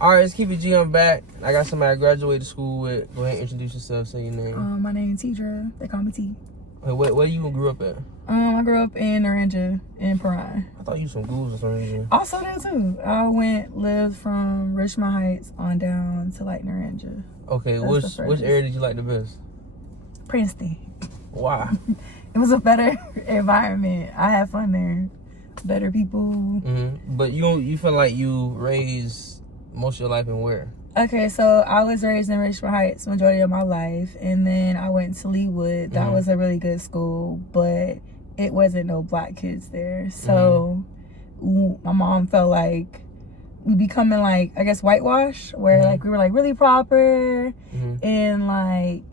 All right, let's keep it G. I'm back. I got somebody I graduated school with. Go ahead and introduce yourself. Say your name. My name is Teedra. They call me T. Wait, where you grew up at? I grew up in Naranja in Paran. I thought you was some ghouls or some reason. Also there too. I lived from Richmond Heights on down to like Naranja. Okay, which area did you like the best? Princeton. Why? It was a better environment. I had fun there. Better people. Mm-hmm. But you feel like you raised most of your life in where? Okay, so I was raised in Richmond Heights majority of my life, and then I went to Leawood. That was a really good school, but it wasn't no black kids there. So my mom felt like we becoming like, I guess, whitewash, where like we were like really proper, and like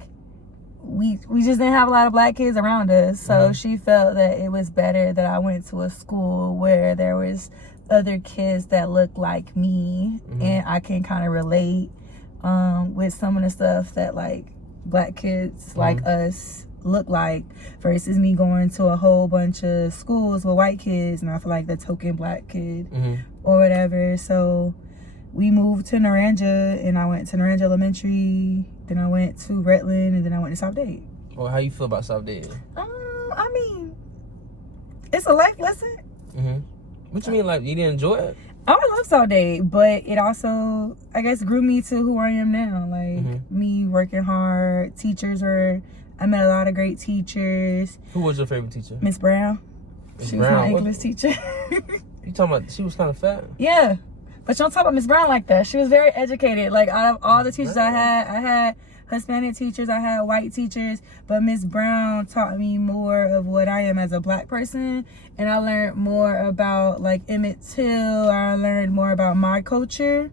we just didn't have a lot of black kids around us. So she felt that it was better that I went to a school where there was other kids that look like me, and I can kind of relate with some of the stuff that like black kids like us look like, versus me going to a whole bunch of schools with white kids and I feel like the token black kid or whatever. So we moved to Naranja, and I went to Naranja Elementary, then I went to Redland, and then I went to South Dade. Well, how you feel about South Dade? I mean, it's a life lesson. What you mean, like, you didn't enjoy it? I love South Dade, but it also, I guess, grew me to who I am now. Like, me working hard. I met a lot of great teachers. Who was your favorite teacher? Miss Brown. She was my English teacher. You talking about she was kind of fat? Yeah. But you don't talk about Miss Brown like that. She was very educated. Like, out of all the teachers I had Hispanic teachers, I had white teachers, but Miss Brown taught me more of what I am as a black person, and I learned more about like Emmett Till. I learned more about my culture,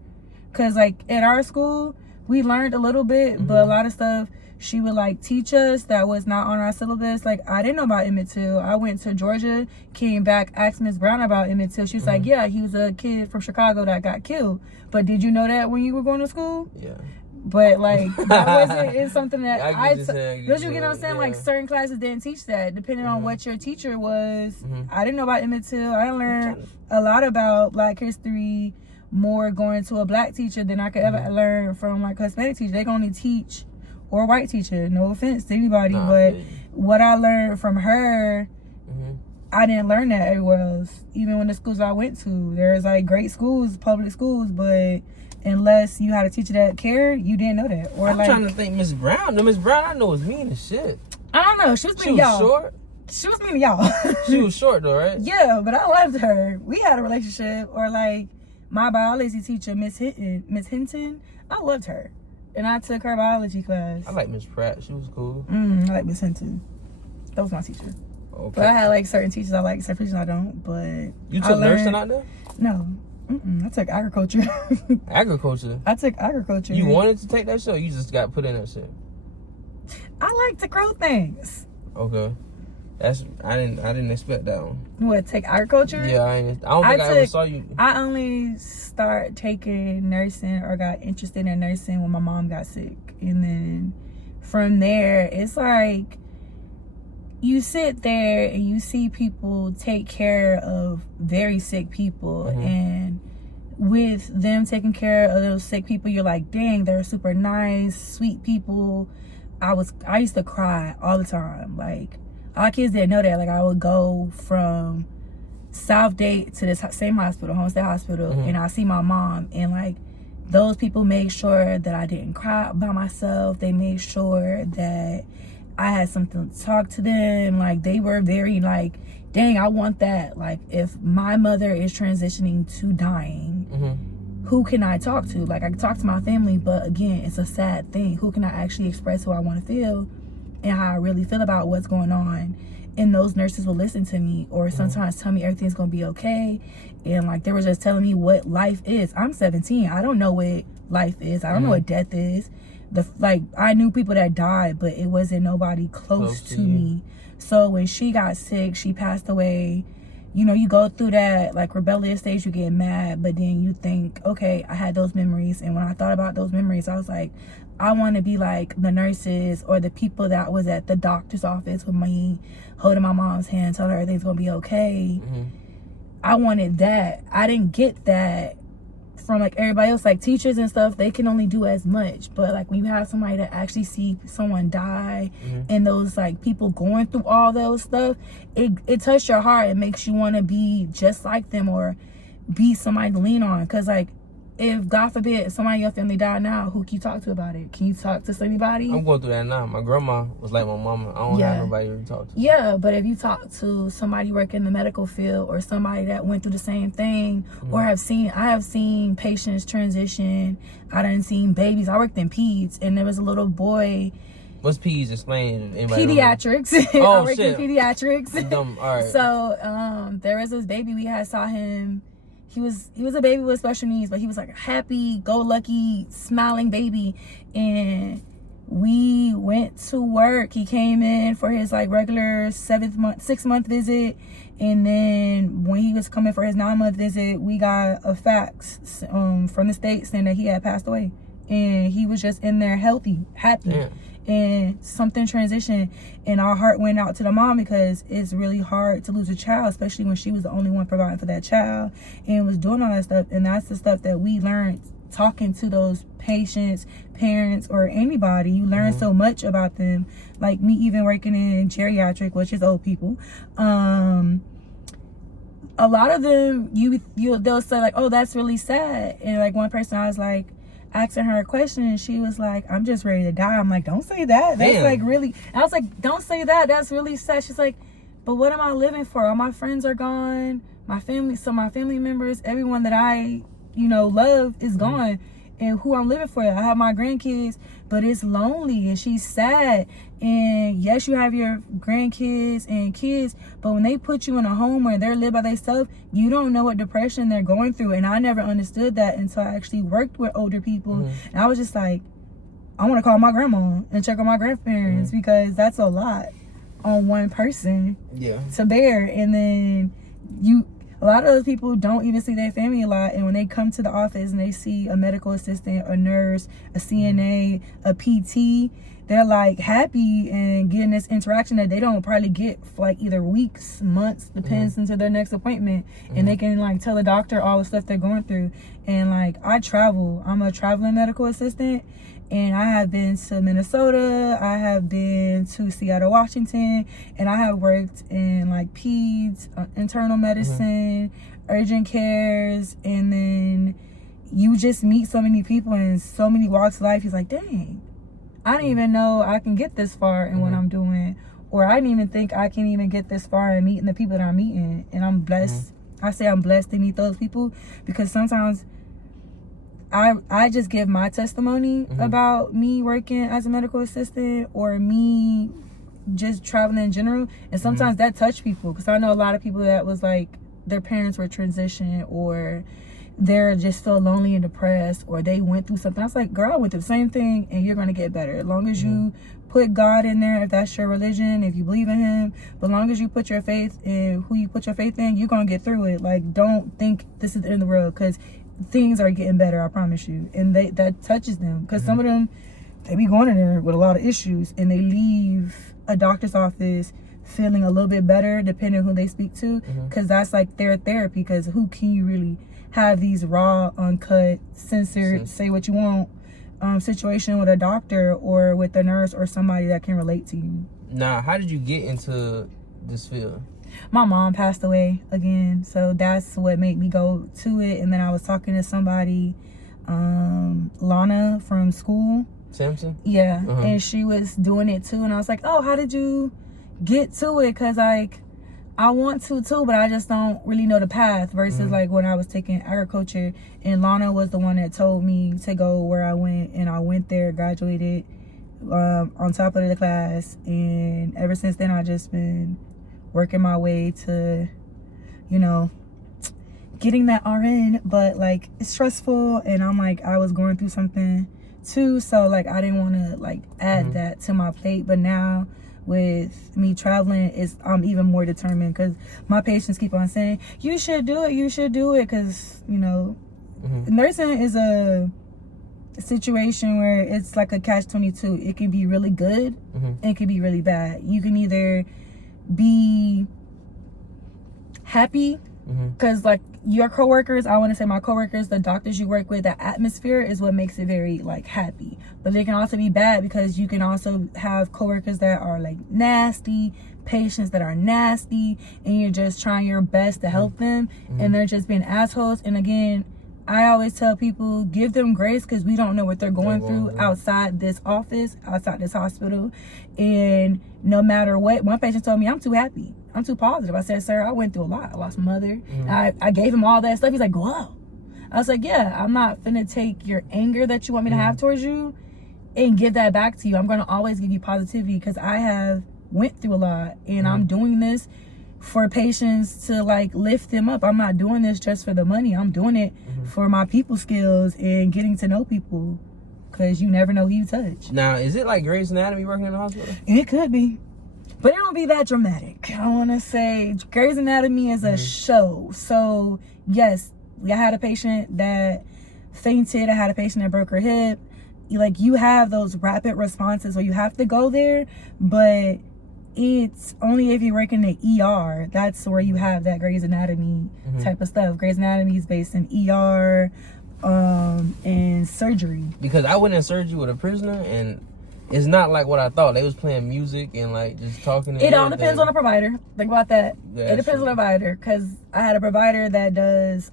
because like at our school we learned a little bit, but a lot of stuff she would like teach us that was not on our syllabus. Like, I didn't know about Emmett Till. I went to Georgia, came back, asked Miss Brown about Emmett Till. She was like, yeah, he was a kid from Chicago that got killed. But did you know that when you were going to school? Yeah. But like, that wasn't, it's something that don't you get what I'm saying? Like, certain classes didn't teach that, depending on what your teacher was. I didn't know about Emmett Till. I learned a lot about black history more going to a black teacher than I could ever learn from like a Hispanic teacher. They can only teach, or a white teacher, no offense to anybody, but what I learned from her, I didn't learn that everywhere else. Even when the schools I went to, there's like great schools, public schools, but unless you had a teacher that cared, you didn't know that. Or I'm like, trying to think. Miss Brown. No, Miss Brown, I know was mean as shit. I don't know. She was mean to y'all. Short? She was mean to y'all. She was short though, right? Yeah, but I loved her. We had a relationship. Or like my biology teacher, Miss Hinton, I loved her. And I took her biology class. I like Miss Pratt. She was cool. I like Miss Hinton. That was my teacher. Okay. But I had like certain teachers I like, certain teachers I don't. But you took nursing out there? No. I took agriculture. Agriculture? I took agriculture. You wanted to take that shit, or you just got put in that shit? I like to grow things. Okay. I didn't expect that one. What, take agriculture? Yeah, I don't think I ever saw you. I only started taking nursing or got interested in nursing when my mom got sick. And then from there, it's like you sit there and you see people take care of very sick people, and with them taking care of those sick people, you're like, dang, they're super nice, sweet people. I used to cry all the time. Like, our kids didn't know that. Like, I would go from South Dade to this same hospital, Homestead Hospital, and I see my mom, and like, those people made sure that I didn't cry by myself. They made sure that I had something to talk to them. Like, they were very like, dang, I want that. Like, if my mother is transitioning to dying, who can I talk to? Like, I can talk to my family, but again, it's a sad thing. Who can I actually express who I want to feel and how I really feel about what's going on? And those nurses will listen to me, or sometimes tell me everything's gonna be okay. And like, they were just telling me what life is. I'm 17. I don't know what life is. I don't know what death is. I knew people that died, but it wasn't nobody close to me. So when she got sick, she passed away. You know, you go through that like rebellious stage, you get mad, but then you think, okay, I had those memories. And when I thought about those memories, I was like, I want to be like the nurses or the people that was at the doctor's office with me, holding my mom's hand, telling her everything's gonna be okay. I wanted that. I didn't get that from like everybody else, like teachers and stuff, they can only do as much. But like when you have somebody that actually see someone die and those like people going through all those stuff, it touched your heart. It makes you want to be just like them or be somebody to lean on. Because like if God forbid somebody in your family died now, who can you talk to about it? Can you talk to anybody? I'm going through that now. My grandma was like my mama. I don't have nobody to talk to. Yeah, but if you talk to somebody working in the medical field or somebody that went through the same thing or I have seen patients transition. I done seen babies. I worked in peds and there was a little boy. What's peds? Explain. Pediatrics. Oh, I worked in pediatrics. Dumb. All right. So there was this baby we had saw him. He was a baby with special needs, but he was like a happy-go-lucky, smiling baby. And we went to work. He came in for his like regular 6-month visit. And then when he was coming for his 9-month visit, we got a fax from the state saying that he had passed away. And he was just in there healthy, happy. Damn. And something transitioned and our heart went out to the mom because it's really hard to lose a child, especially when she was the only one providing for that child and was doing all that stuff. And that's the stuff that we learned talking to those patients, parents, or anybody. You learn so much about them. Like me even working in geriatric, which is old people. A lot of them, they'll say like, oh, that's really sad. And like one person, I was like, asking her a question and she was like, I'm just ready to die. I'm like, don't say that. That's like really, I was like, don't say that. That's really sad. She's like, but what am I living for? All my friends are gone. My family members, everyone that I, love is gone. And who I'm living for. I have my grandkids, but it's lonely and she's sad. And yes, you have your grandkids and kids, but when they put you in a home where they're living by themselves, you don't know what depression they're going through. And I never understood that until I actually worked with older people. And I was just like, I want to call my grandma and check on my grandparents because that's a lot on one person to bear. And then a lot of those people don't even see their family a lot. And when they come to the office and they see a medical assistant, a nurse, a CNA, a PT, they're like happy and getting this interaction that they don't probably get for like either weeks, months, depends until their next appointment. And they can like tell the doctor all the stuff they're going through. And like I travel, I'm a traveling medical assistant. And I have been to Minnesota, I have been to Seattle, Washington, and I have worked in like peds, internal medicine, urgent cares, and then you just meet so many people in so many walks of life. He's like, dang, I didn't even know I can get this far in what I'm doing, or I didn't even think I can even get this far in meeting the people that I'm meeting. And I'm blessed. I say I'm blessed to meet those people because sometimes I just give my testimony about me working as a medical assistant or me just traveling in general. And sometimes that touched people because I know a lot of people that was like their parents were transitioned or they're just feel lonely and depressed or they went through something. I was like, girl, I went through the same thing and you're going to get better. As long as you put God in there, if that's your religion, if you believe in him, but as long as you put your faith in who you put your faith in, you're going to get through it. Like, don't think this is the end of the world because things are getting better, I promise you. And that touches them because some of them, they be going in there with a lot of issues and they leave a doctor's office feeling a little bit better depending on who they speak to because that's like their therapy. Because who can you really have these raw, uncut, censored, say what you want situation with a doctor or with a nurse or somebody that can relate to you? Nah, how did you get into this field? My mom passed away again, so that's what made me go to it. And then I was talking to somebody, Lana from school. Samson? Yeah, and she was doing it too. And I was like, oh, how did you get to it? Because like, I want to too, but I just don't really know the path versus like when I was taking agriculture. And Lana was the one that told me to go where I went. And I went there, graduated on top of the class. And ever since then, I've just been working my way to, getting that RN, but like it's stressful and I'm like, I was going through something too, so like I didn't want to like add that to my plate. But now with me traveling, I'm even more determined because my patients keep on saying, you should do it because nursing is a situation where it's like a catch-22. It can be really good, it can be really bad. You can either be happy because like your coworkers, I want to say my coworkers, the doctors you work with, the atmosphere is what makes it very like happy. But they can also be bad because you can also have coworkers that are like nasty, patients that are nasty, and you're just trying your best to help them, and they're just being assholes. And again, I always tell people, give them grace, because we don't know what they're going through outside this office, outside this hospital. And no matter what, one patient told me, I'm too happy, I'm too positive. I said, sir, I went through a lot. I lost my mother. I gave him all that stuff. He's like, wow. I was like, yeah, I'm not finna take your anger that you want me to have towards you and give that back to you. I'm gonna always give you positivity, because I have went through a lot, and I'm doing this for patients to like lift them up. I'm not doing this just for the money. I'm doing it for my people skills and getting to know people, because you never know who you touch. Now, is it like Grey's Anatomy working in the hospital? It could be, but it don't be that dramatic. I want to say Grey's Anatomy is a show. So yes, I had a patient that fainted. I had a patient that broke her hip. Like, you have those rapid responses where you have to go there, but it's only if you work in the ER. That's where you have that Grey's Anatomy type of stuff. Grey's Anatomy is based in ER and surgery. Because I went in surgery with a prisoner, and it's not like what I thought. They was playing music and like just talking. It all depends on the provider. Think about that. It depends on the provider, because I had a provider that does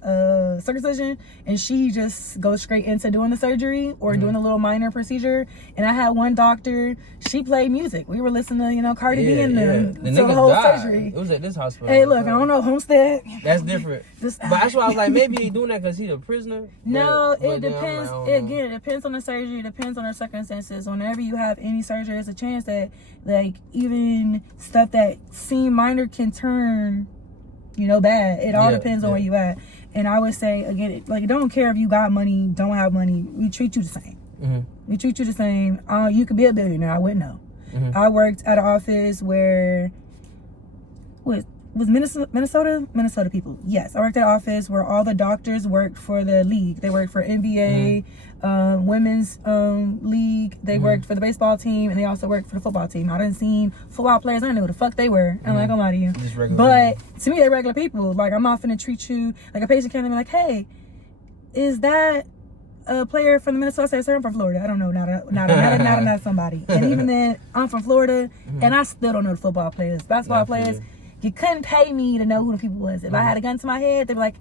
circumcision, and she just goes straight into doing the surgery or doing a little minor procedure. And I had one doctor, she played music. We were listening to, Cardi B and them. The whole died. surgery. It was at this hospital. Hey, look, I don't know, Homestead. That's different. But that's why I was like, maybe he doing that because he's a prisoner. No, it depends. Again, it depends on the surgery. It depends on the circumstances. Whenever you have any surgery, there's a chance that, like, even stuff that seem minor can turn, bad. It all depends on where you at. And I would say, again, like, don't care if you got money, don't have money. We treat you the same. We treat you the same. You could be a billionaire. I wouldn't know. I worked at an office where was Minnesota people. Yes, I worked at an office where all the doctors worked for the league. They worked for NBA, women's league. They worked for the baseball team, and they also worked for the football team. I didn't see football players. I didn't know who the fuck they were. I'm not gonna lie to you. But to me, they're regular people. Like, I'm not finna treat you like a patient can't be like, hey, is that a player from the Minnesota State? I'm from Florida. I don't know. Not somebody. And even then, I'm from Florida, and I still don't know the football players, basketball players. You couldn't pay me to know who the people was. If I had a gun to my head, they'd be like,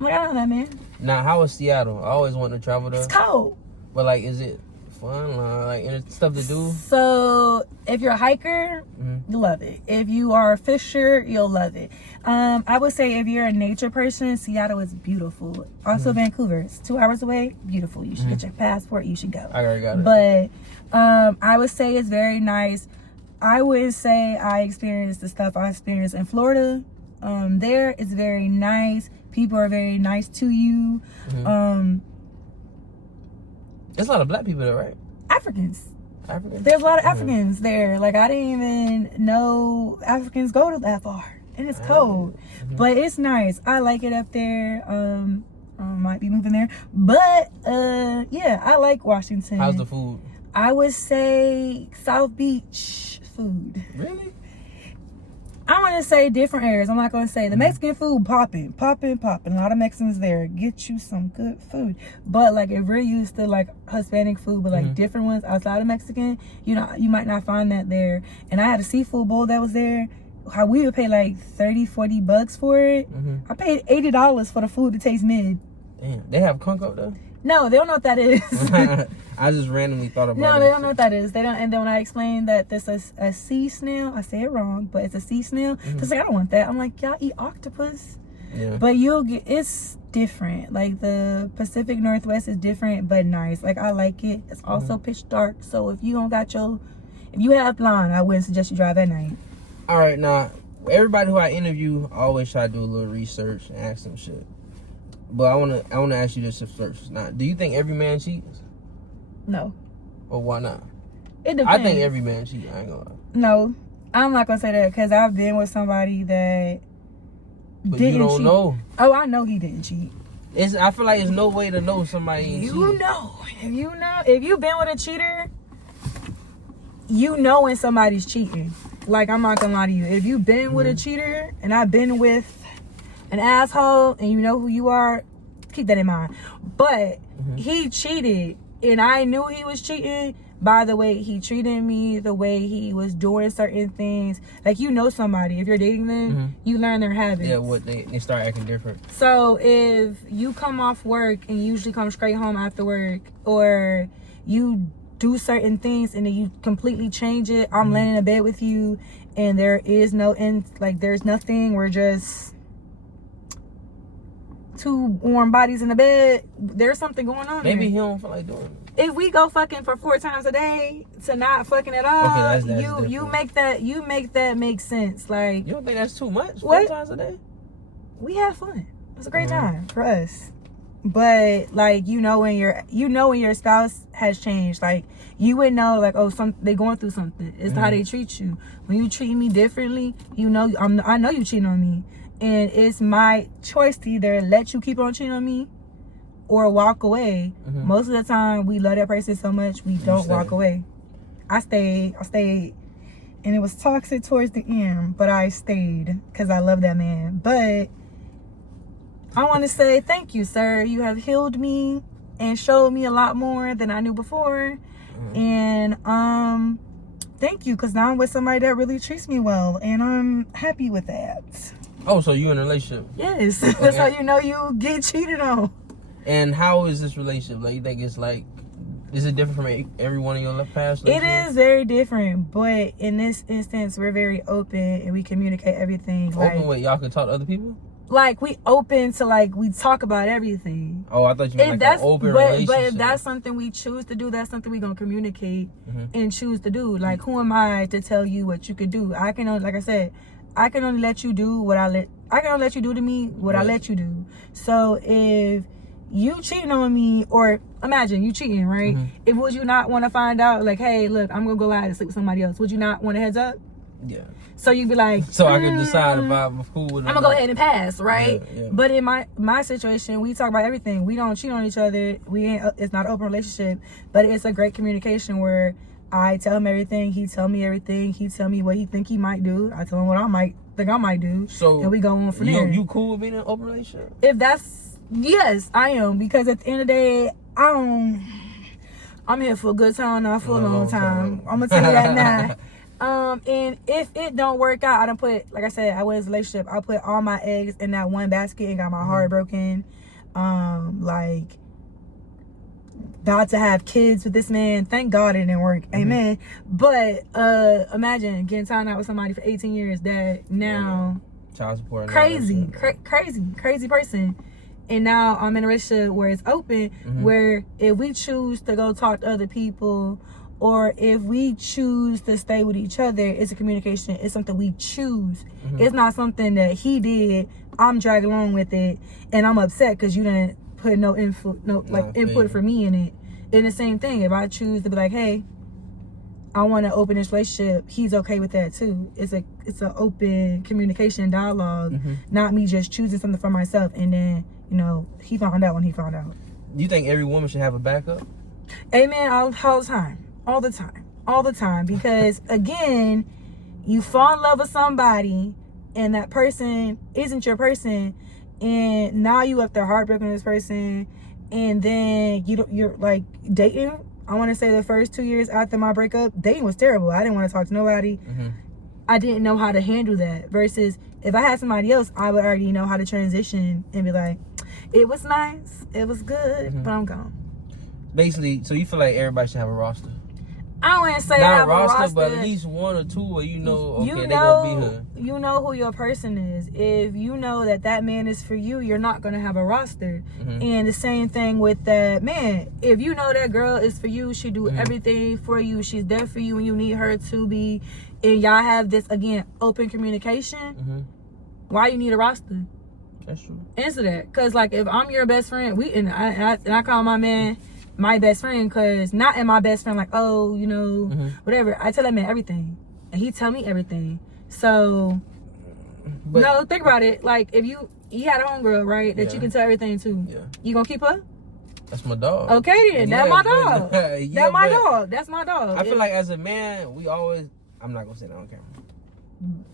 I don't know that, man. Now, how is Seattle? I always wanted to travel there. It's cold. But, like, is it fun? Like, and stuff to do? So, if you're a hiker, you'll love it. If you are a fisher, you'll love it. I would say if you're a nature person, Seattle is beautiful. Also, Vancouver, it's 2 hours away. Beautiful. You should get your passport. You should go. I already got it. But I would say it's very nice. I wouldn't say I experienced the stuff I experienced in Florida. There, it's very nice. People are very nice to you. There's a lot of black people there, right? Africans. There's a lot of Africans there. Like, I didn't even know Africans go to that far. And it's cold. But it's nice. I like it up there. Might be moving there. But, yeah, I like Washington. How's the food? I would say South Beach food. Really? I want to say different areas. I'm not going to say the Mexican food popping. A lot of Mexicans there. Get you some good food. But like, if we're used to like Hispanic food, but like different ones outside of Mexican, you might not find that there. And I had a seafood bowl that was there. How we would pay like $30-$40 for it. I paid $80 for the food to taste mid. Damn, they have conch up there? No, they don't know what that is. I just randomly thought about it. No, they don't know what that is. They don't. And then when I explained that this is a sea snail, I say it wrong, but it's a sea snail. Cause like, I don't want that. I'm like, y'all eat octopus. Yeah. But it's different. Like, the Pacific Northwest is different, but nice. Like, I like it. It's also pitch dark. So if you have blind, I wouldn't suggest you drive at night. All right, now everybody who I interview, I always try to do a little research and ask them shit. But I wanna ask you this first. Now, do you think every man cheats? No. Or why not? It depends. I think every man cheats. I ain't gonna lie. No, I'm not gonna say that, because I've been with somebody that but didn't you don't cheat. Know. Oh, I know he didn't cheat. I feel like there's no way to know somebody ain't cheating. If you've been with a cheater, you know when somebody's cheating. Like, I'm not gonna lie to you. If you've been with a cheater, and I've been with an asshole and you know who you are, keep that in mind. But he cheated, and I knew he was cheating by the way he treated me, the way he was doing certain things. Like, you know somebody, if you're dating them, you learn their habits. Yeah, what they start acting different. So if you come off work and you usually come straight home after work, or you do certain things and then you completely change it, I'm laying in bed with you and there is no end, like there's nothing, we're just two warm bodies in the bed, there's something going on. Maybe there. he don't feel like doing it. If we go fucking for 4 times a day to not fucking at all, that's you make that make sense. Like, you don't think that's too much? 4 What? times a day? We have fun. It's a great time for us. But like, you know when your spouse has changed, like you would know, like, oh, they going through something. It's how they treat you. When you treat me differently, you know I know you cheating on me, and it's my choice to either let you keep on cheating on me or walk away. Most of the time, we love that person so much we don't walk away. I stayed, and it was toxic towards the end, but I stayed because I love that man. But I want to say thank you, sir. You have healed me and showed me a lot more than I knew before. And thank you, because now I'm with somebody that really treats me well, and I'm happy with that. Oh, so you in a relationship? Yes. That's how you know you get cheated on. And how is this relationship? Like, you think it's like, is it different from every one of your past? It is very different, but in this instance, we're very open and we communicate everything. Open with y'all can talk to other people? Like, we open to, like, we talk about everything. Oh, I thought you meant like an open relationship. But if that's something we choose to do, that's something we're going to communicate and choose to do. Like, who am I to tell you what you could do? I can only, like I said, I can only let you do what I can only let you do to me what I let you do. So if you cheating on me, or imagine you cheating, right? If would you not want to find out, like, hey, look, I'm gonna go out and sleep with somebody else? Would you not want a heads up? Yeah. So you'd be like, so I can decide if I'm cool with it. I'm gonna go ahead and pass, right? Yeah. But in my situation, we talk about everything. We don't cheat on each other. It's not an open relationship, but it's a great communication where I tell him everything, he tell me everything, he tell me what he think he might do, I tell him what I might think I might do. So and we go on from there. You cool with being in an open relationship? If that's yes, I am, because at the end of the day, I'm here for a good time, not for a long time. I'm gonna tell you that now. And if it don't work out, I don't put, like I said, I was in a relationship, I put all my eggs in that one basket and got my heart broken. Like, about to have kids with this man. Thank God it didn't work. Amen. But imagine getting tied out with somebody for 18 years that now child support, crazy person. And now I'm in a relationship where it's open, where if we choose to go talk to other people, or if we choose to stay with each other, it's a communication. It's something we choose. It's not something that he did, I'm dragging along with it, and I'm upset because you didn't put no input for me in it. And the same thing, if I choose to be like, hey, I want to open this relationship, he's okay with that too. It's an open communication dialogue, not me just choosing something for myself and then, you know, he found out when he found out. Do you think every woman should have a backup? Amen. All the time. Because again, you fall in love with somebody and that person isn't your person, and now you left their heartbroken with this person, and then you're like dating. I want to say the first 2 years after my breakup, dating was terrible. I didn't want to talk to nobody. I didn't know how to handle that. Versus if I had somebody else, I would already know how to transition and be like, it was nice, it was good, but I'm gone. Basically, so you feel like everybody should have a roster? I wouldn't say not have a roster, but at least one or two where they gonna be her. You know who your person is. If you know that man is for you, you're not gonna have a roster. And the same thing with that man. If you know that girl is for you, she do everything for you. She's there for you when you need her to be. And y'all have this, again, open communication. Why you need a roster? That's true. Answer that. Because, like, if I'm your best friend, I call my man my best friend, because not in my best friend like, oh, you know, whatever. I tell that man everything, and he tell me everything. So, no, think about it. Like, if you had a homegirl, right, that you can tell everything to, you gonna keep her? That's my dog. Okay, then. That's my dog. That's my dog. That's my dog. I feel like as a man, we always, I'm not gonna say that on camera,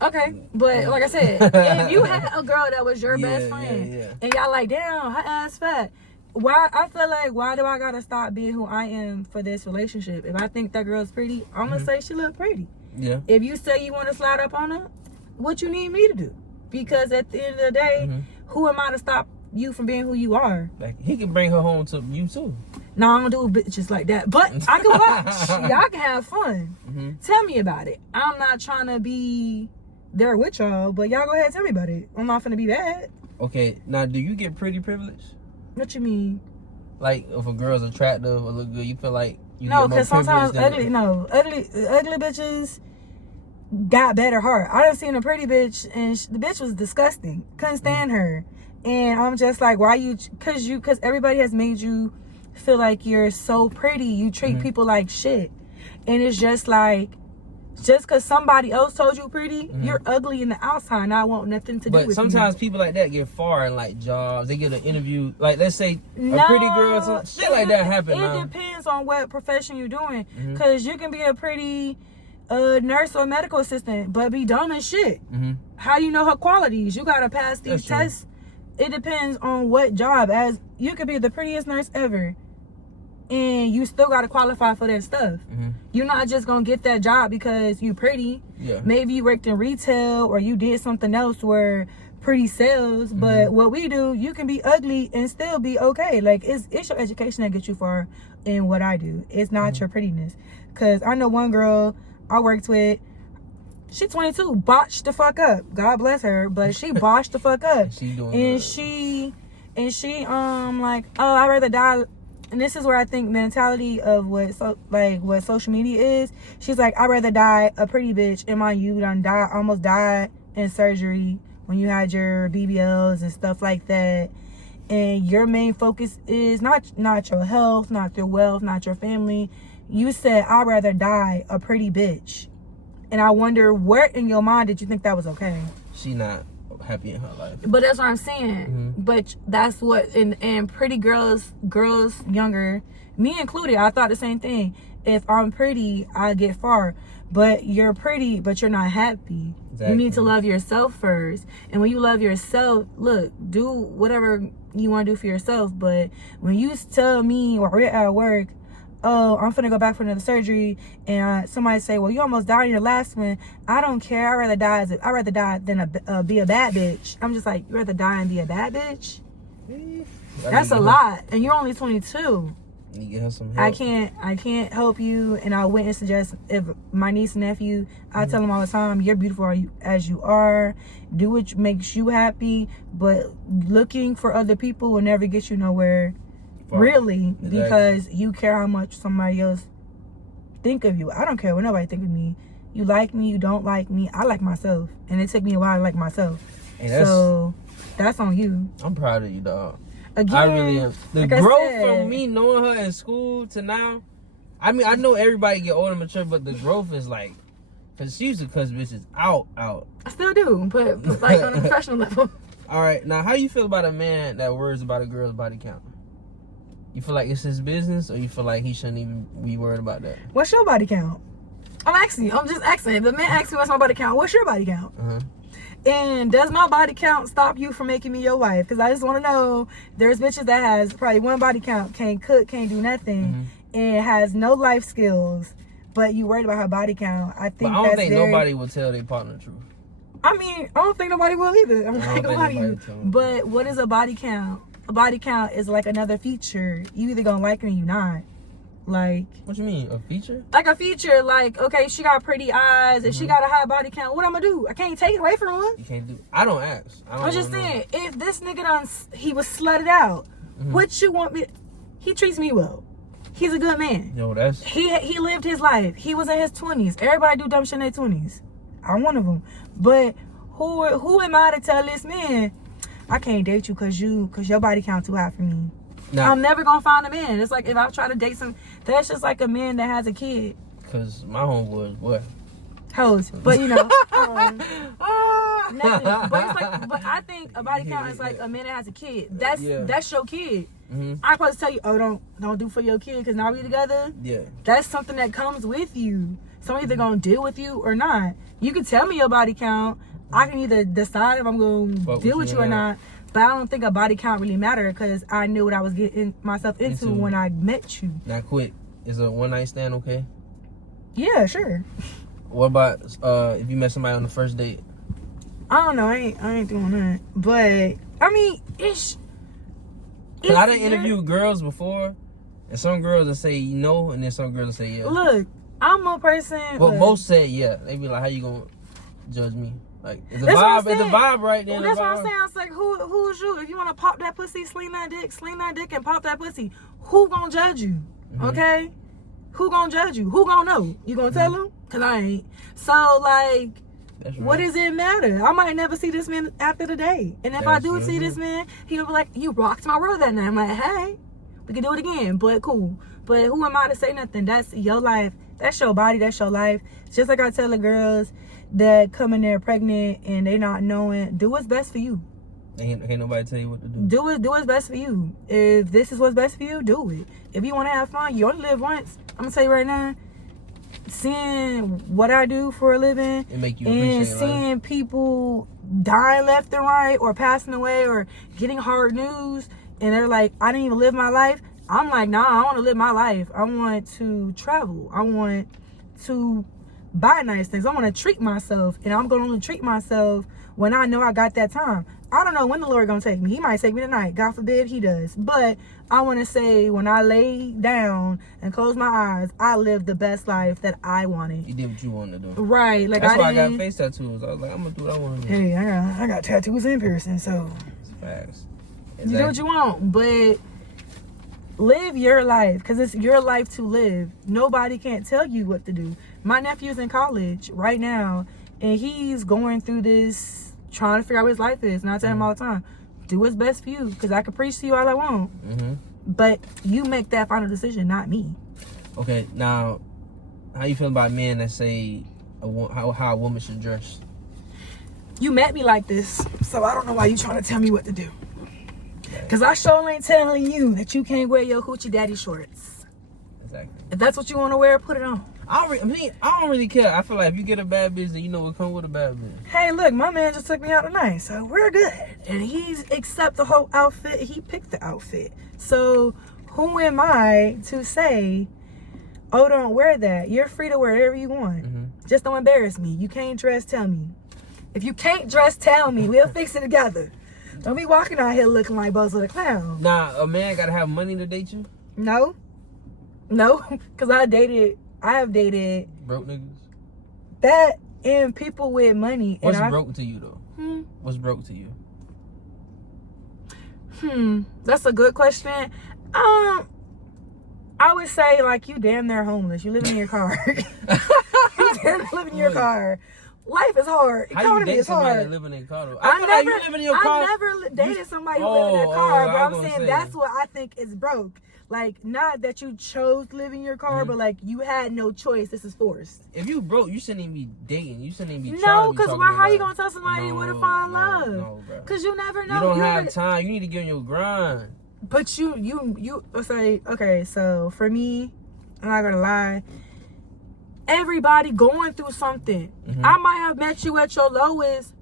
Okay, but like I said, if you had a girl that was your best friend and y'all like, damn, her ass fat, why? I feel like, why do I gotta stop being who I am for this relationship? If I think that girl's pretty, I'm gonna say she look pretty. Yeah. If you say you want to slide up on her, what you need me to do? Because at the end of the day, who am I to stop you from being who you are? Like, he can bring her home to you too. No, I don't do bitches like that. But I can watch. Y'all can have fun. Tell me about it. I'm not trying to be there with y'all, but y'all go ahead and tell me about it. I'm not finna be bad. Okay, now do you get pretty privilege? What you mean? Like, if a girl's attractive or look good, you feel like you no, get more because sometimes privilege ugly bitches got better heart. I done seen a pretty bitch and the bitch was disgusting. Couldn't stand her. And I'm just like, why you? Because everybody has made you feel like you're so pretty. You treat people like shit. And it's just like, just because somebody else told you pretty, you're ugly in the outside and I want nothing to do with you. But sometimes people like that get far in like jobs. They get an interview. Like, let's say a pretty girl, shit like that happen. It depends on what profession you're doing. Because you can be a pretty nurse or medical assistant, but be dumb as shit. How do you know her qualities? You got to pass these tests. It depends on what job. As you could be the prettiest nurse ever, and you still got to qualify for that stuff. You're not just going to get that job because you pretty. Yeah. Maybe you worked in retail or you did something else where pretty sells. But what we do, you can be ugly and still be okay. Like, it's your education that gets you far in what I do. It's not your prettiness. Because I know one girl I worked with, she 22, botched the fuck up. God bless her, but she botched the fuck up. She like, oh, I'd rather die. And this is where I think mentality of what social media is. She's like, I'd rather die a pretty bitch. And mind you, almost died in surgery when you had your BBLs and stuff like that. And your main focus is not your health, not your wealth, not your family. You said, I'd rather die a pretty bitch. And I wonder, where in your mind did you think that was okay? She not happy in her life. But that's what I'm saying. But that's what, and pretty girls younger, me included, I thought the same thing. If I'm pretty, I get far. But you're pretty, but you're not happy. Exactly. You need to love yourself first. And when you love yourself, look, do whatever you want to do for yourself. But when you tell me, or we're at work, oh, I'm finna go back for another surgery, and somebody say, well, you almost died in your last one. I don't care. I'd rather die than be a bad bitch. I'm just like, you rather die and be a bad bitch? That's a lot, and you're only 22. You get her some help. I can't help you, and I wouldn't suggest, if my niece and nephew, I tell them all the time, you're beautiful as you are. Do what makes you happy, but looking for other people will never get you nowhere. Really, exactly. Because you care how much somebody else think of you. I don't care what nobody think of me. You like me, you don't like me. I like myself, and it took me a while to like myself. So that's on you. I'm proud of you, dog. Again, I really am. The growth from me knowing her in school to now. I mean, I know everybody get older and mature, but the growth is like, because she used to cuss bitches out. I still do, but like on a professional level. All right, now how you feel about a man that worries about a girl's body count? You feel like it's his business, or you feel like he shouldn't even be worried about that? What's your body count? I'm just asking. If the man asks me what's my body count, what's your body count? And does my body count stop you from making me your wife? Because I just want to know, there's bitches that has probably one body count, can't cook, can't do nothing, and has no life skills, but you worried about her body count. I think I don't think nobody will tell their partner the truth. I mean, I don't think nobody will either. I'm not gonna lie to you. But what is a body count? A body count is like another feature. You either gonna like it or you not. Like, what you mean, a feature? Like a feature, like, okay, she got pretty eyes. If she got a high body count, what I'm gonna do? I can't take it away from her. You can't do. I don't ask. I'm just saying, if this nigga he was slutted out, what you want me? He treats me well. He's a good man. Yo, that's he lived his life. He was in his 20s. Everybody do dumb shit in their 20s. I'm one of them. But who am I to tell this man, I can't date you because your body count too high for me? Nah. I'm never gonna find a man. It's like if I try to date that's just like a man that has a kid. Cause my homeboys, what? Hoes, but you know, nothing. But it's like, but I think a body count is like a man that has a kid. That's your kid. I'm supposed to tell you, oh, don't do for your kid because now we together. Yeah. That's something that comes with you. So I'm either gonna deal with you or not. You can tell me your body count. I can either decide if I'm gonna deal with you or not. But I don't think a body count really matter because I knew what I was getting myself into when I met you. Not quick. Is a one night stand okay? Yeah, sure. What about if you met somebody on the first date? I don't know. I ain't doing that. But I mean, it's I done interviewed girls before, and some girls will say no, and then some girls will say yeah. Look, I'm a person. But most say yeah. They be like, "How you gonna judge me?" Like, is the vibe right there? Well, that's what I'm saying. It's like, who's you? If you want to pop that pussy, sling that dick, and pop that pussy. Who gonna judge you? Okay? Who gonna judge you? Who gonna know? You gonna tell them? Cause I ain't. So like, right. What does it matter? I might never see this man after the day, and if I do see this man, he'll be like, "You rocked my world that night." I'm like, "Hey, we can do it again." But cool. But who am I to say nothing? That's your life. That's your body. That's your life. Just like I tell the girls that come in there pregnant and they not knowing, do what's best for you. Ain't nobody tell you what to do. Do what's best for you. If this is what's best for you, do it. If you want to have fun, you only live once. I'm gonna tell you right now, seeing what I do for a living it make you and appreciate seeing life. people dying left and right or passing away or getting hard news and they're like, I didn't even live my life. I'm like, nah, I want to live my life. I want to travel. I want to buy nice things. I want to treat myself, and I'm going to only treat myself when I know I got that time. I don't know when the Lord going to take me. He might take me tonight. God forbid he does. But I want to say when I lay down and close my eyes, I lived the best life that I wanted. You did what you wanted to do. Right. Like that's why I got face tattoos. I was like, I'm going to do what I want to do. Hey, I got tattoos and piercing, so. It's facts. Exactly. You do what you want, but live your life because it's your life to live. Nobody can't tell you what to do. My nephew's in college right now, and he's going through this, trying to figure out what his life is. And I tell him all the time, do what's best for you because I can preach to you all I want. But you make that final decision, not me. Okay, now, how you feel about men that say how a woman should dress? You met me like this, so I don't know why you trying to tell me what to do. Because I sure ain't telling you that you can't wear your hoochie daddy shorts. Exactly. If that's what you want to wear, put it on. I don't really care. I feel like if you get a bad bitch, then you know what comes with a bad bitch. Hey, look, my man just took me out tonight, so we're good. And he's accept the whole outfit. He picked the outfit. So who am I to say, oh, don't wear that? You're free to wear whatever you want. Just don't embarrass me. You can't dress, tell me. If you can't dress, tell me. We'll fix it together. Don't be walking out here looking like Bozo the Clown. Nah, a man gotta have money to date you? No, because I have dated broke niggas. That and people with money. What's broke to you though? What's broke to you? That's a good question. I would say like you damn near homeless. You living in your car. You damn near living in your car. Life is hard. Economy is hard. Living in car though? I never dated somebody who lived in a car, but I'm saying that's what I think is broke. Like, not that you chose to live in your car, but like you had no choice. This is forced. If you broke, you shouldn't even be dating. You shouldn't even be no, because how you gonna tell somebody where to find love? No, bro. Because you never know. You don't have time. You need to get on your grind. But you say, okay, so for me, I'm not gonna lie. Everybody going through something. I might have met you at your lowest,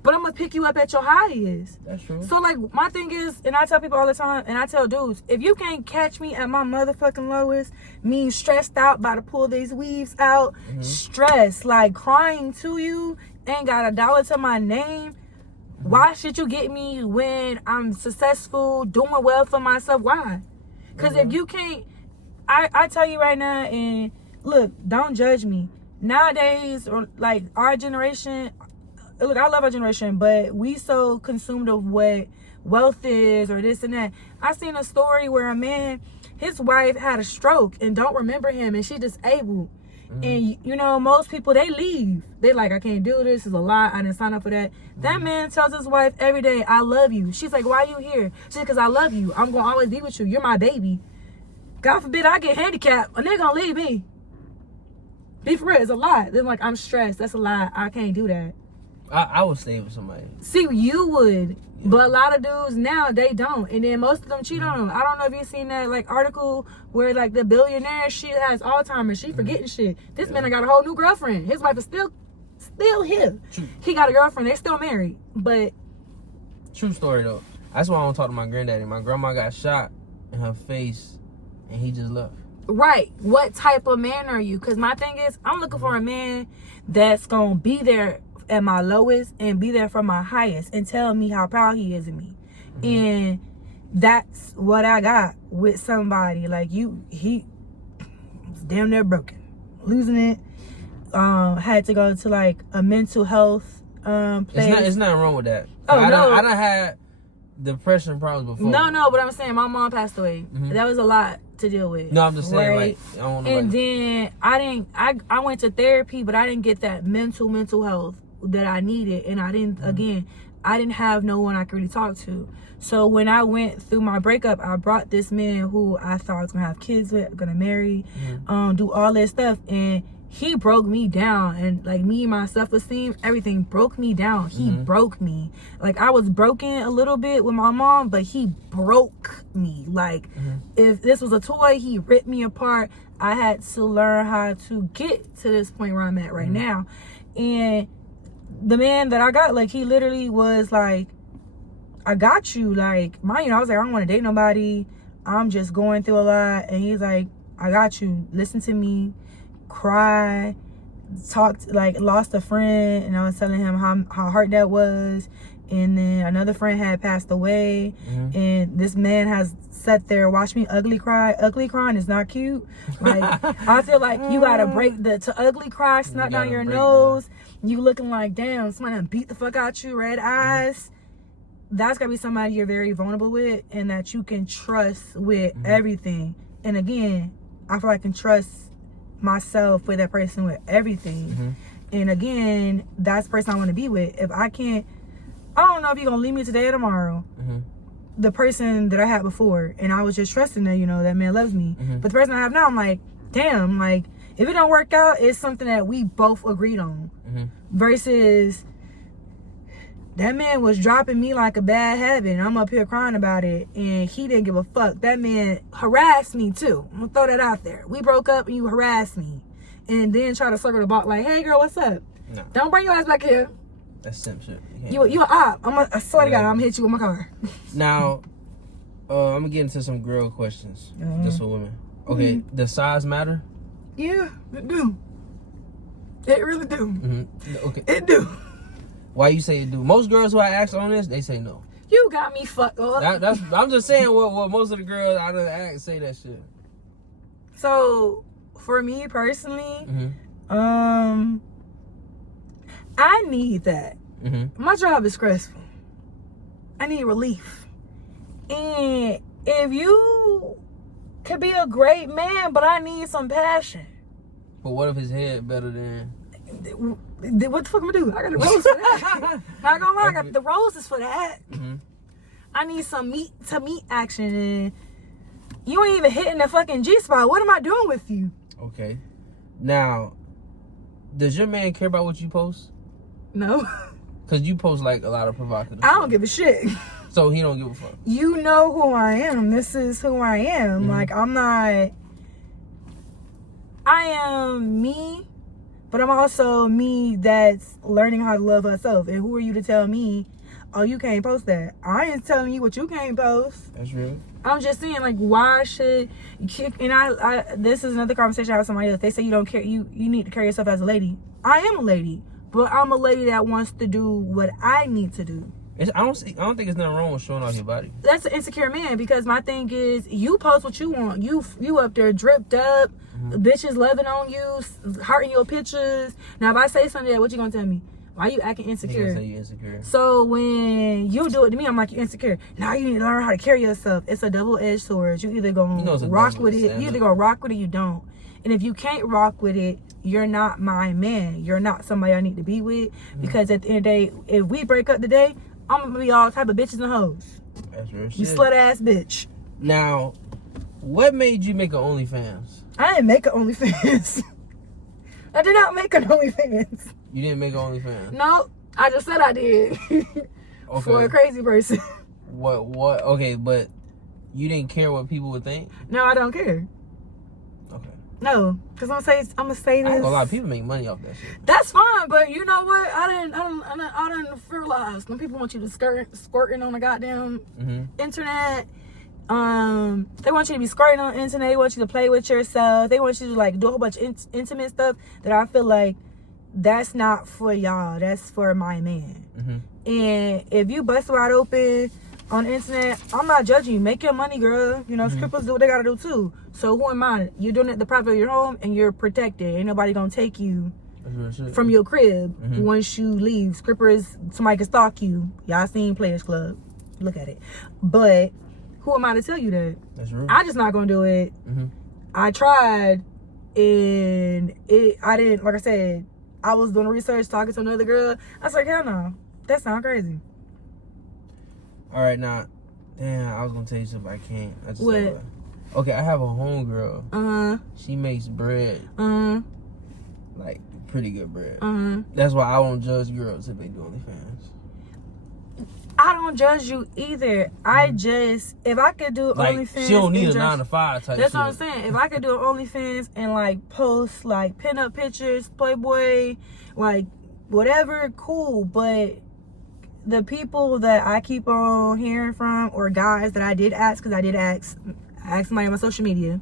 but I'm gonna pick you up at your highest. That's true. So like my thing is, and I tell people all the time, and I tell dudes, if you can't catch me at my motherfucking lowest, mean stressed out, about to pull these weaves out, stressed, like crying to you, ain't got $1 to my name. Why should you get me when I'm successful, doing well for myself? Why? Because if you can't, I tell you right now, and look, don't judge me. Nowadays, or like our generation, look, I love our generation, but we so consumed of what wealth is or this and that. I seen a story where a man, his wife had a stroke and don't remember him, and she disabled. And you know, most people, they leave. They like, I can't do this. It's a lot. I didn't sign up for that. That man tells his wife every day, I love you. She's like, why are you here? She's like, because I love you. I'm going to always be with you. You're my baby. God forbid I get handicapped. A nigga gonna leave me. Be for real. It's a lot. Then like, I'm stressed. That's a lie. I can't do that. I would stay with somebody. See, you would. Yeah. But a lot of dudes now, they don't. And then most of them cheat on them. I don't know if you've seen that like article where like the billionaire, she has Alzheimer's. She forgetting shit. This man got a whole new girlfriend. His wife is still here. True. He got a girlfriend. They still married. But true story though. That's why I don't talk to my granddaddy. My grandma got shot in her face, and he just left. right, what type of man are you? Because my thing is, I'm looking for a man that's gonna be there at my lowest and be there for my highest and tell me how proud he is of me. And that's what I got with somebody like you. He was damn near broken, losing it. Had to go to like a mental health place. It's nothing wrong with that. Oh, I no. done had depression problems before. No, but I'm saying my mom passed away. That was a lot to deal with. No, I'm just saying, right? like, I don't know. And then I went to therapy, but I didn't get that mental health that I needed. And I didn't, again, I didn't have no one I could really talk to. So when I went through my breakup, I brought this man who I thought I was going to have kids with, going to marry, do all this stuff. And he broke me down. And like me, my self-esteem, everything broke me down. He broke me. Like I was broken a little bit with my mom, but he broke me. Like if this was a toy, he ripped me apart. I had to learn how to get to this point where I'm at right now. And the man that I got, like, he literally was like, I got you. Like, mind you, I was like, I don't want to date nobody. I'm just going through a lot. And he's like, I got you. Listen to me. Cry. Talked, like, lost a friend. And I was telling him how hard that was. And then another friend had passed away. And this man has sat there, watched me ugly cry. Ugly crying is not cute. Like, I feel like you got to break to ugly cry, snot down your nose. You looking like, damn, somebody done beat the fuck out you, red eyes. That's got to be somebody you're very vulnerable with and that you can trust with everything. And again, I feel like I can trust myself with that person with everything. And again, that's the person I want to be with. If I can't, I don't know if you're going to leave me today or tomorrow. The person that I had before, and I was just trusting that, you know, that man loves me. But the person I have now, I'm like, damn, like, if it don't work out, it's something that we both agreed on. Versus that man was dropping me like a bad habit, and I'm up here crying about it, and he didn't give a fuck. That man harassed me too. I'm gonna throw that out there. We broke up and you harassed me, and then try to circle the block like, hey girl, what's up? No. Don't bring your ass back here. That's simp shit. You an op. I swear to God, I'm gonna hit you with my car. Now, I'm gonna get into some girl questions. Just for women. Okay, does size matter? Yeah, it do. It really do. Okay. It do. Why you say it do? Most girls who I ask on this, they say no. You got me fucked up. I'm just saying what most of the girls I done ask say that shit. So, for me personally, I need that. My job is stressful. I need relief. And if you could be a great man, but I need some passion. But what if his head better than... What the fuck am I do? I got the roses for that. Not gonna lie, I got the roses for that. I need some meat to meat action, and you ain't even hitting the fucking G-spot. What am I doing with you? Okay. Now, does your man care about what you post? No. Because you post like a lot of provocative I don't give a shit. So he don't give a fuck. You know who I am. This is who I am. Like, I am me, but I'm also me that's learning how to love herself. And who are you to tell me, oh, you can't post that? I ain't telling you what you can't post. That's real. I'm just saying, like, why should you kick? And I this is another conversation I have with somebody else. They say you don't care. You need to carry yourself as a lady. I am a lady, but I'm a lady that wants to do what I need to do. I don't think there's nothing wrong with showing off your body. That's an insecure man, because my thing is, you post what you want. You up there dripped up, bitches loving on you, hearting your pictures. Now if I say something, what you gonna tell me? Why you acting insecure? He gonna say you insecure. So when you do it to me, I'm like, you're insecure. Now you need to learn how to carry yourself. It's a double-edged sword. You either gonna rock with it, you either gonna rock with it, you don't. And if you can't rock with it, you're not my man. You're not somebody I need to be with. Because at the end of the day, if we break up today, I'm gonna be all type of bitches and hoes. That's real shit. You slut ass bitch. Now, what made you make an OnlyFans? I didn't make an OnlyFans. I did not make an OnlyFans. You didn't make an OnlyFans? No, I just said I did. for a crazy person. What? Okay, but you didn't care what people would think? No, I don't care. Okay. No, because I'm gonna say this. A lot of people make money off that shit. That's fine, but you know what? I didn't realize when people want you to squirting on the goddamn internet. They want you to be squirting on the internet. They want you to play with yourself. They want you to like do a whole bunch of intimate stuff that I feel like that's not for y'all. That's for my man. And if you bust wide open on the internet, I'm not judging you. Make your money, girl. You know, strippers do what they gotta do too. So who am I? You're doing it at the private of your home and you're protected. Ain't nobody gonna take you from your crib once you leave. Strippers, somebody can stalk you. Y'all seen Players Club. Look at it. But who am I to tell you that? That's rude. I just not gonna do it. I tried and I didn't, like I said, I was doing research, talking to another girl. I was like, hell no. That sounds crazy. All right, now, damn, I was gonna tell you something, I can't. I just what? Okay, I have a homegirl. She makes bread. Like pretty good bread. That's why I won't judge girls if they do OnlyFans. I don't judge you either. I just, if I could do like, OnlyFans, she don't need a 9 to 5 type. That's shit. what I'm saying. If I could do OnlyFans and like post like pinup pictures, Playboy, like whatever, cool. But the people that I keep on hearing from, or guys that I did ask, because I did ask somebody on my social media,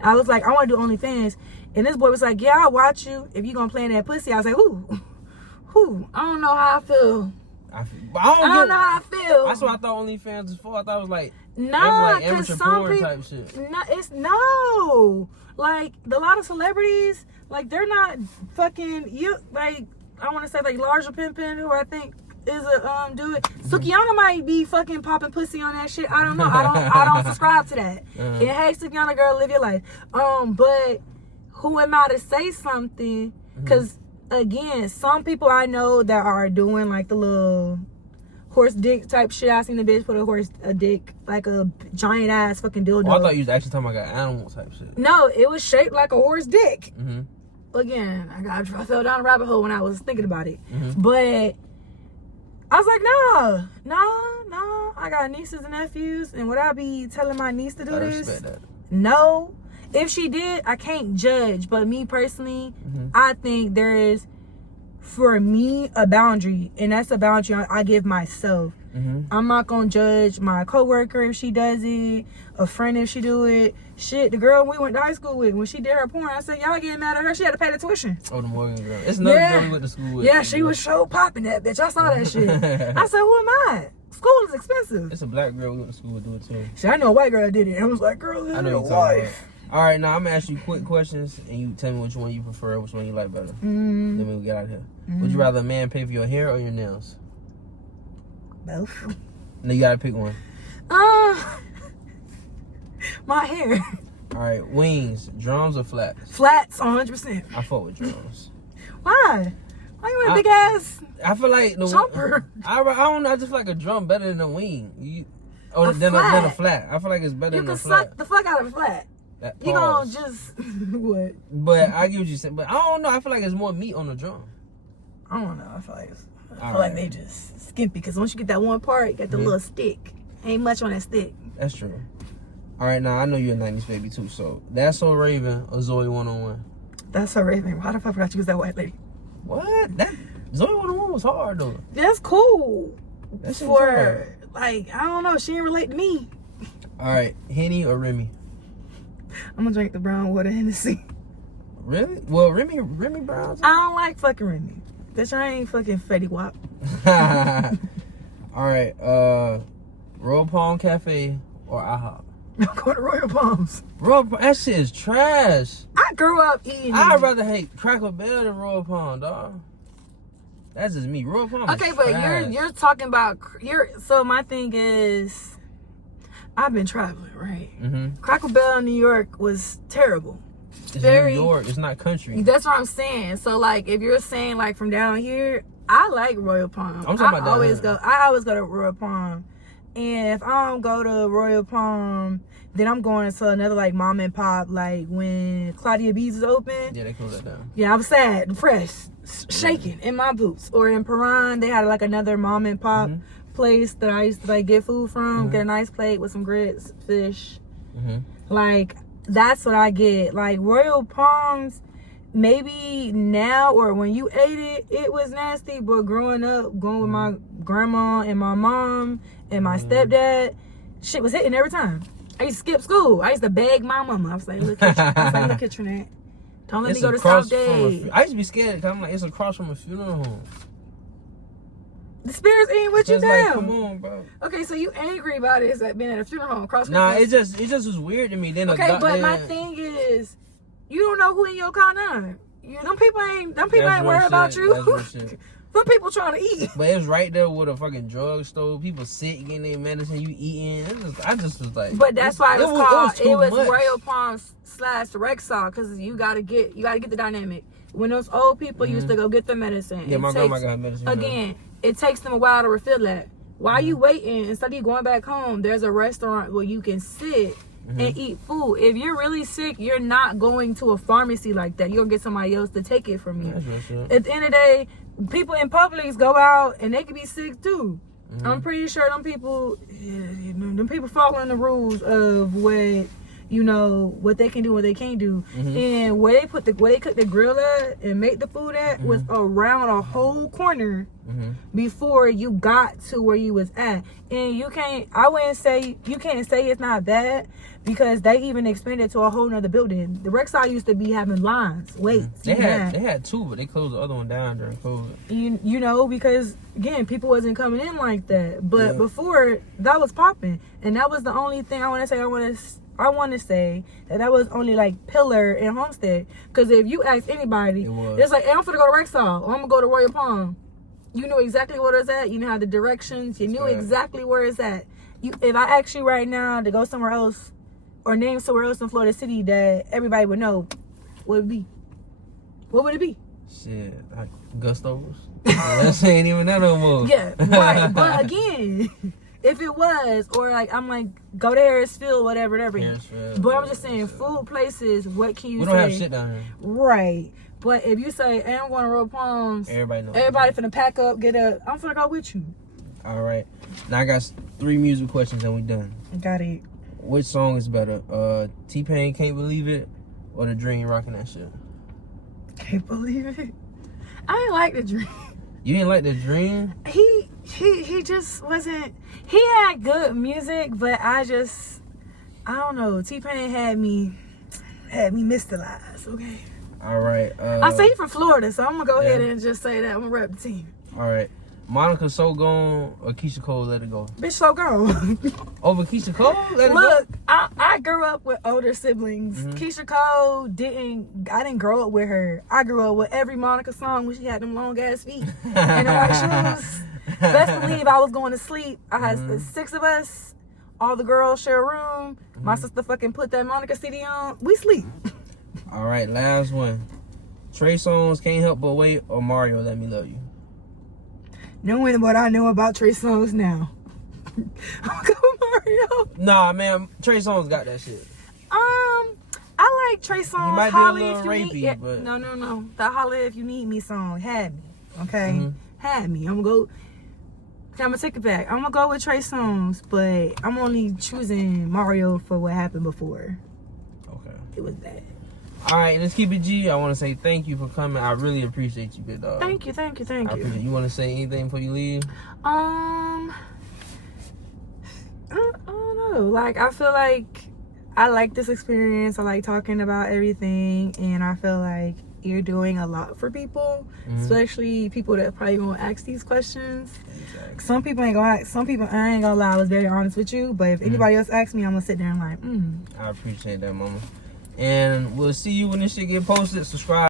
and I was like, I want to do OnlyFans, and this boy was like, yeah, I'll watch you if you gonna play in that pussy. I was like, who? I don't know how I feel. I don't know how I feel. That's what I thought OnlyFans was for. I thought it was like amateur porn type shit. No, like a lot of celebrities, like they're not fucking you. Like I want to say like Larger Pimpin', who I think is a do it. Sukiyana might be fucking popping pussy on that shit. I don't know. I don't subscribe to that. And hey, Sukiyana girl, live your life. But who am I to say something? Because again, some people I know that are doing like the little horse dick type shit. I seen the bitch put a dick, like a giant ass fucking dildo. Oh, I thought you was actually talking about like animal type shit. No, it was shaped like a horse dick. Again, I fell down a rabbit hole when I was thinking about it. But I was like, no. I got nieces and nephews, and would I be telling my niece to do this? Respect that. No. If she did, I can't judge. But me personally, I think there is, for me, a boundary. And that's a boundary I give myself. I'm not going to judge my coworker if she does it, a friend if she do it. Shit, the girl we went to high school with, when she did her porn, I said, y'all getting mad at her. She had to pay the tuition. Oh, the Morgan girl. It's another girl we went to school with. Yeah, she was so popping that bitch. I saw that shit. I said, who am I? School is expensive. It's a black girl we went to school with do it too. Shit, I know a white girl that did it. I was like, girl, this is your wife. All right, now I'm gonna ask you quick questions, and you tell me which one you prefer, which one you like better. Then we get out of here. Would you rather a man pay for your hair or your nails? Both. No, you gotta pick one. My hair. All right, wings, drums or flats? Flats, 100%. I fuck with drums. Why? Why you want a big ass? I feel like the jumper. I don't know. I just feel like a drum better than a wing. Than a flat. I feel like it's better than a flat. You can suck the fuck out of a flat. You gonna just what? But I get what you said. But I don't know. I feel like there's more meat on the drum. I don't know. I feel like they just skimpy, because once you get that one part, you got the little stick. Ain't much on that stick. That's true. All right, now I know you're a 90s baby too. So That's So Raven or Zoe 101? That's So Raven. Why the fuck forgot you was that white lady? What? That Zoe 101 was hard though. That's cool. That's for like, I don't know. She didn't relate to me. All right, Henny or Remy? I'm gonna drink the brown water Hennessy. Really? Well, Remy Brown. I don't like fucking Remy. Bitch, I ain't fucking Fetty Wap. All right, Royal Palm Cafe or IHOP? I'm going to Royal Palms. That shit is trash. I grew up eating. I'd rather hate Cracker Barrel than Royal Palm, dog. That's just me. Royal Palm. Okay, but you're talking about so my thing is, I've been traveling, right? Cracker Barrel in New York was terrible. It's New York. It's not country. That's what I'm saying. So like, if you're saying like from down here, I like Royal Palm. I'm talking about I always go to Royal Palm. And if I don't go to Royal Palm, then I'm going to another like mom and pop, like when Claudia B's is open. Yeah, they closed that down. Yeah, I'm sad, depressed, shaking in my boots. Or in Paran, they had like another mom and pop place that I used to like get food from, get a nice plate with some grits, fish. Like, that's what I get. Like, Royal Palms, maybe now or when you ate it, it was nasty. But growing up, going with my grandma and my mom and my stepdad, shit was hitting every time. I used to skip school. I used to beg my mama. I was like, look at Trinette. Don't let me go to South Day. I used to be scared because I'm like, it's across from a funeral home. The spirits ain't with you down. Like, come on, bro. Okay, so you angry about it? Is that being at a funeral home across? Nah, it just was weird to me. Then okay, but my thing is, you don't know who in your car now. Them people ain't worried about you. Some people trying to eat. But it was right there with a fucking drugstore. People sick, getting their medicine, you eating. I just was like. But that's why it was Royal Palms / Rexall, because you gotta get the dynamic. When those old people used to go get their medicine. Yeah, my grandma got medicine. Again, it takes them a while to refill that. While you waiting, instead of you going back home, there's a restaurant where you can sit and eat food. If you're really sick, you're not going to a pharmacy like that. You're gonna get somebody else to take it from you. At the end of the day, people in Publix go out and they can be sick too. I'm pretty sure them people following the rules of what they can do, what they can't do. And where they cook the grill at and make the food at was around a whole corner before you got to where you was at. And you can't say it's not bad, because they even expanded to a whole nother building. The Rexall used to be having lines, waits. They had two, but they closed the other one down during COVID. Because again, people wasn't coming in like that. But before, that was popping, and that was the only thing I want to say that was only like Pillar and Homestead. Because if you ask anybody, it's like, hey, I'm finna go to Rexall, or I'm gonna go to Royal Palm. You knew exactly where it's at. You know how the directions. You knew exactly where it's at. If I ask you right now to go somewhere else or name somewhere else in Florida City that everybody would know, what would it be? What would it be? Shit, like Gusto's. That ain't even that no more. Yeah, right. But again, if it was, or like, I'm like, go to Harrisfield, whatever. But I'm just saying, food places, what can you say? We don't have shit down here. Right. But if you say, hey, I'm going to Royal Palms, everybody finna pack up, I'm finna go with you. All right. Now I got 3 music questions and we done. Got it. Which song is better? T-Pain, Can't Believe It, or The Dream, Rocking That Shit? Can't believe it. I didn't like The Dream. You didn't like The Dream? He just wasn't. He had good music, but I don't know. T-Pain had me mystified. Okay. All right. I say he from Florida, so I'm gonna go ahead and just say that I'm gonna rep the team. All right. Monica, So Gone, or Keisha Cole, Let It Go? Bitch, So Gone. Over Keisha Cole? Look, I grew up with older siblings. Keisha Cole I didn't grow up with her. I grew up with every Monica song when she had them long ass feet and the white shoes. Best believe I was going to sleep. I had 6 of us. All the girls share a room. My sister fucking put that Monica CD on. We sleep. All right, last one. Trey Songz, Can't Help But Wait, or Mario, Let Me Love You? Knowing what I know about Trey Songz now, I'm gonna go with Mario. Nah, man, Trey Songz got that shit. I like Trey Songz. He might be a little rapey, but no. That "Holla If You Need Me" song had me. Okay, had me. I'm gonna take it back. I'm gonna go with Trey Songz, but I'm only choosing Mario for what happened before. Okay, it was bad. All right, let's keep it G. I want to say thank you for coming. I really appreciate you, good dog. Thank you. You want to say anything before you leave? I don't know. Like, I feel like I like this experience. I like talking about everything, and I feel like you're doing a lot for people, especially people that probably gonna ask these questions. Exactly. Some people ain't gonna ask. Some people, I ain't gonna lie, I was very honest with you. But if anybody else asks me, I'm gonna sit there and like, I appreciate that, mama. And we'll see you when this shit get posted. Subscribe.